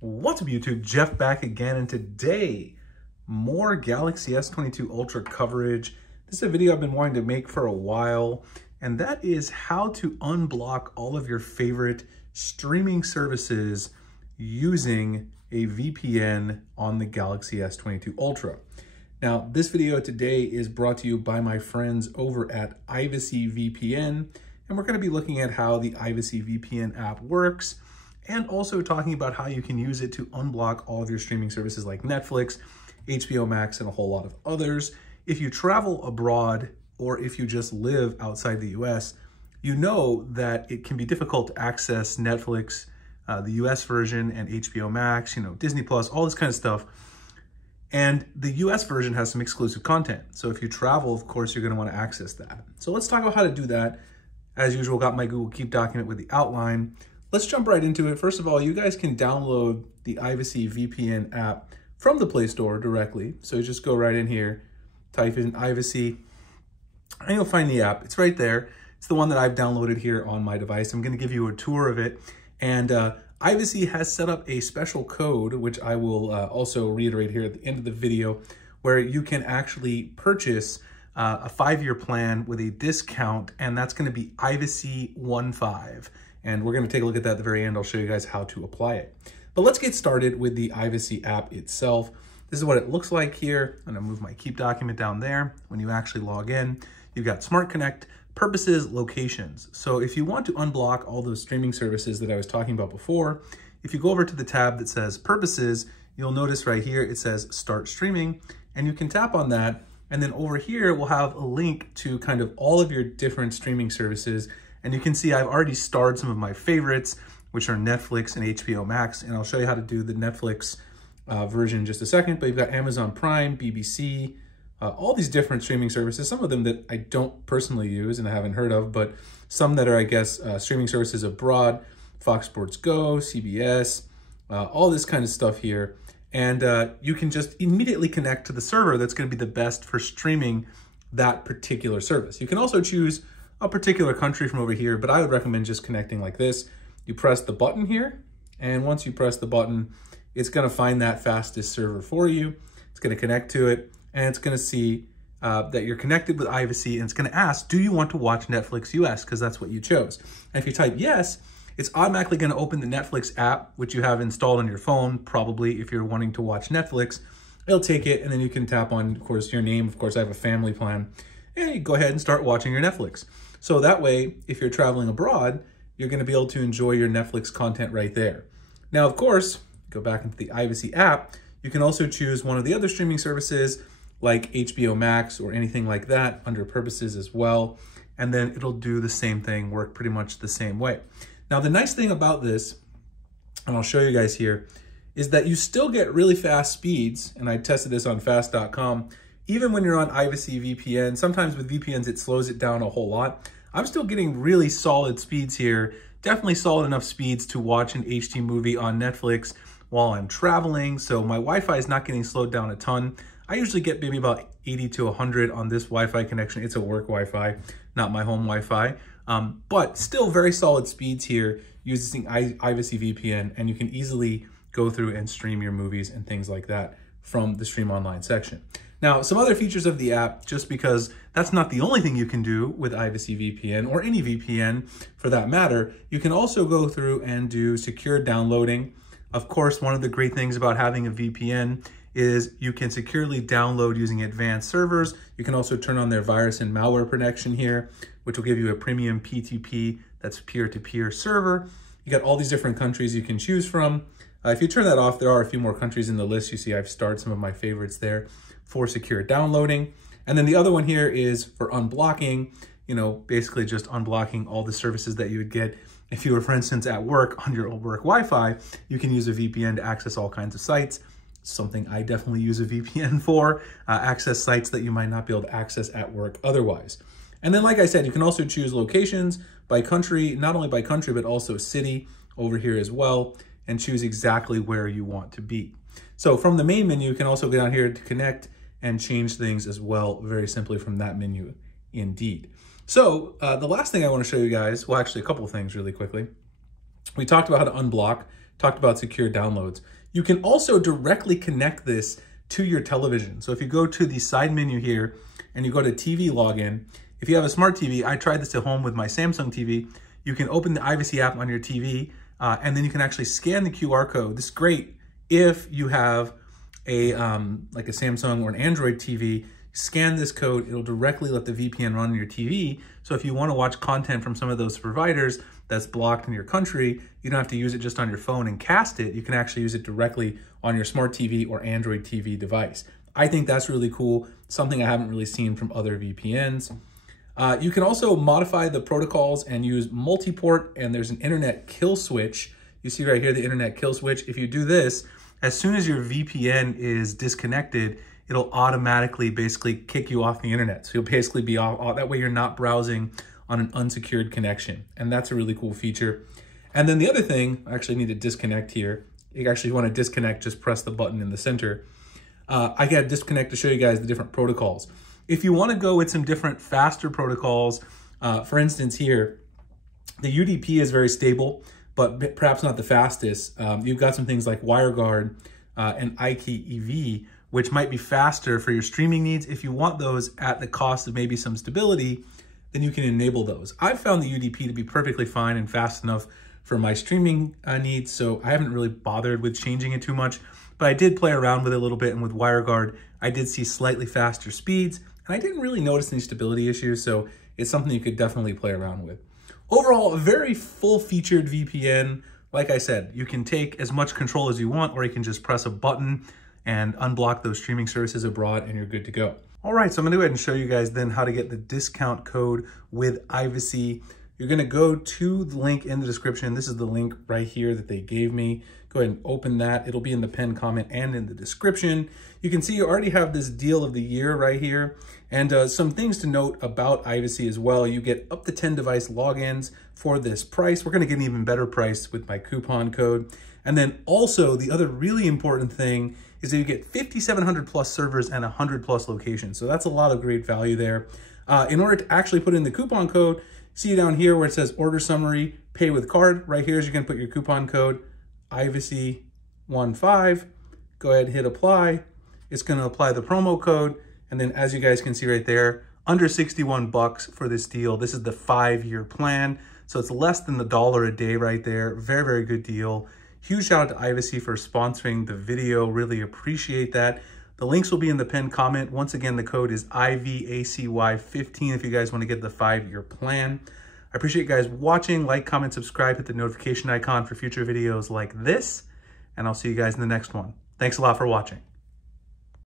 What's up YouTube, Jeff back again, and today, more Galaxy S22 Ultra coverage. This is a video I've been wanting to make for a while, and that is how to unblock all of your favorite streaming services using a VPN on the Galaxy S22 Ultra. Now, this video today is brought to you by my friends over at Ivacy VPN, and we're going to be looking at how the Ivacy VPN app works, and also talking about how you can use it to unblock all of your streaming services like Netflix, HBO Max, and a whole lot of others. If you travel abroad or if you just live outside the US, you know that it can be difficult to access Netflix, the US version, and HBO Max, Disney Plus, all this kind of stuff. And the US version has some exclusive content. So if you travel, of course, you're going to want to access that. So let's talk about how to do that. As usual, got my Google Keep document with the outline. Let's jump right into it. First of all, you guys can download the Ivacy VPN app from the Play Store directly. So just go right in here, type in Ivacy, and you'll find the app. It's right there. It's the one that I've downloaded here on my device. I'm going to give you a tour of it. And Ivacy has set up a special code, which I will also reiterate here at the end of the video, where you can actually purchase a 5-year plan with a discount, and that's going to be Ivacy15. And we're going to take a look at that at the very end. I'll show you guys how to apply it. But let's get started with the Ivacy app itself. This is what it looks like here. I'm going to move my Keep document down there. When you actually log in, you've got Smart Connect, Purposes, Locations. So if you want to unblock all those streaming services that I was talking about before, if you go over to the tab that says Purposes, you'll notice right here it says Start Streaming, and you can tap on that. And then over here, we'll have a link to kind of all of your different streaming services. And you can see I've already starred some of my favorites, which are Netflix and HBO Max. And I'll show you how to do the Netflix version in just a second. But you've got Amazon Prime, BBC, all these different streaming services. Some of them that I don't personally use and I haven't heard of, but some that are, I guess, streaming services abroad, Fox Sports Go, CBS, all this kind of stuff here. And you can just immediately connect to the server that's going to be the best for streaming that particular service. You can also choose a particular country from over here, but I would recommend just connecting like this. You press the button here, and once you press the button, it's going to find that fastest server for you. It's going to connect to it, and it's going to see that you're connected with Ivacy, and it's going to ask, do you want to watch Netflix US? Because that's what you chose. And if you type yes, it's automatically going to open the Netflix app, which you have installed on your phone, probably if you're wanting to watch Netflix. It'll take it, and then you can tap on, of course, your name. Of course, I have a family plan. And you go ahead and start watching your Netflix. So that way, if you're traveling abroad, you're going to be able to enjoy your Netflix content right there. Now, of course, go back into the Ivacy app, you can also choose one of the other streaming services like HBO Max or anything like that under Purposes as well. And then it'll do the same thing, work pretty much the same way. Now, the nice thing about this, and I'll show you guys here, is that you still get really fast speeds. And I tested this on fast.com. Even when you're on Ivacy VPN, sometimes with VPNs, it slows it down a whole lot. I'm still getting really solid speeds here, definitely solid enough speeds to watch an HD movie on Netflix while I'm traveling. So my Wi-Fi is not getting slowed down a ton. I usually get maybe about 80 to 100 on this Wi-Fi connection. It's a work Wi-Fi, not my home Wi-Fi. But still very solid speeds here using Ivacy VPN, and you can easily go through and stream your movies and things like that from the Stream Online section. Now, some other features of the app, just because that's not the only thing you can do with Ivacy VPN or any VPN for that matter, you can also go through and do secure downloading. Of course, one of the great things about having a VPN is you can securely download using advanced servers. You can also turn on their virus and malware protection here, which will give you a premium PTP, that's peer-to-peer server. You got all these different countries you can choose from. If you turn that off, there are a few more countries in the list. You see I've starred some of my favorites there for secure downloading. And then the other one here is for unblocking, basically just unblocking all the services that you would get if you were, for instance, at work on your work Wi-Fi. You can use a VPN to access all kinds of sites, something I definitely use a VPN for, access sites that you might not be able to access at work otherwise. And then, like I said, you can also choose locations by country, not only by country, but also city over here as well, and choose exactly where you want to be. So from the main menu, you can also go down here to connect and change things as well, very simply from that menu indeed. So the last thing I want to show you guys, well, actually a couple of things really quickly. We talked about how to unblock talked about secure downloads. You can also directly connect this to your television. So if you go to the side menu here and you go to TV login, if you have a smart TV, I tried this at home with my Samsung TV, you can open the Ivacy app on your TV and then you can actually scan the QR code. This is great if you have a like a Samsung or an Android TV. Scan this code, it'll directly let the VPN run on your TV. So if you want to watch content from some of those providers that's blocked in your country, you don't have to use it just on your phone and cast it. You can actually use it directly on your smart TV or Android TV device. I think that's really cool, something I haven't really seen from other VPNs. You can also modify the protocols and use multi-port, and there's an internet kill switch. You see right here, the internet kill switch. If you do this, as soon as your VPN is disconnected, it'll automatically basically kick you off the internet. So you'll basically be off, that way you're not browsing on an unsecured connection. And that's a really cool feature. And then the other thing, I actually need to disconnect here. You actually want to disconnect, just press the button in the center. I got to disconnect to show you guys the different protocols. If you want to go with some different faster protocols, for instance here, the UDP is very stable, but perhaps not the fastest. You've got some things like WireGuard and IKEV, which might be faster for your streaming needs. If you want those at the cost of maybe some stability, then you can enable those. I've found the UDP to be perfectly fine and fast enough for my streaming needs, so I haven't really bothered with changing it too much, but I did play around with it a little bit, and with WireGuard, I did see slightly faster speeds, and I didn't really notice any stability issues, so it's something you could definitely play around with. Overall, a very full-featured VPN. Like I said, you can take as much control as you want, or you can just press a button and unblock those streaming services abroad and you're good to go. All right, so I'm gonna go ahead and show you guys then how to get the discount code with Ivacy. You're gonna go to the link in the description. This is the link right here that they gave me. Go ahead and open that. It'll be in the pinned comment and in the description. You can see you already have this deal of the year right here. And some things to note about Ivacy as well. You get up to 10 device logins for this price. We're gonna get an even better price with my coupon code. And then also the other really important thing is that you get 5,700 plus servers and 100 plus locations. So that's a lot of great value there. In order to actually put in the coupon code, see down here where it says order summary, pay with card. Right here is you're gonna put your coupon code, Ivacy15. Go ahead and hit apply. It's gonna apply the promo code. And then as you guys can see right there, under 61 bucks for this deal. This is the 5-year plan. So it's less than the $1 a day right there. Very, very good deal. Huge shout out to Ivacy for sponsoring the video. Really appreciate that. The links will be in the pinned comment. Once again, the code is IVACY15 if you guys want to get the 5-year plan. I appreciate you guys watching. Like, comment, subscribe, hit the notification icon for future videos like this. And I'll see you guys in the next one. Thanks a lot for watching.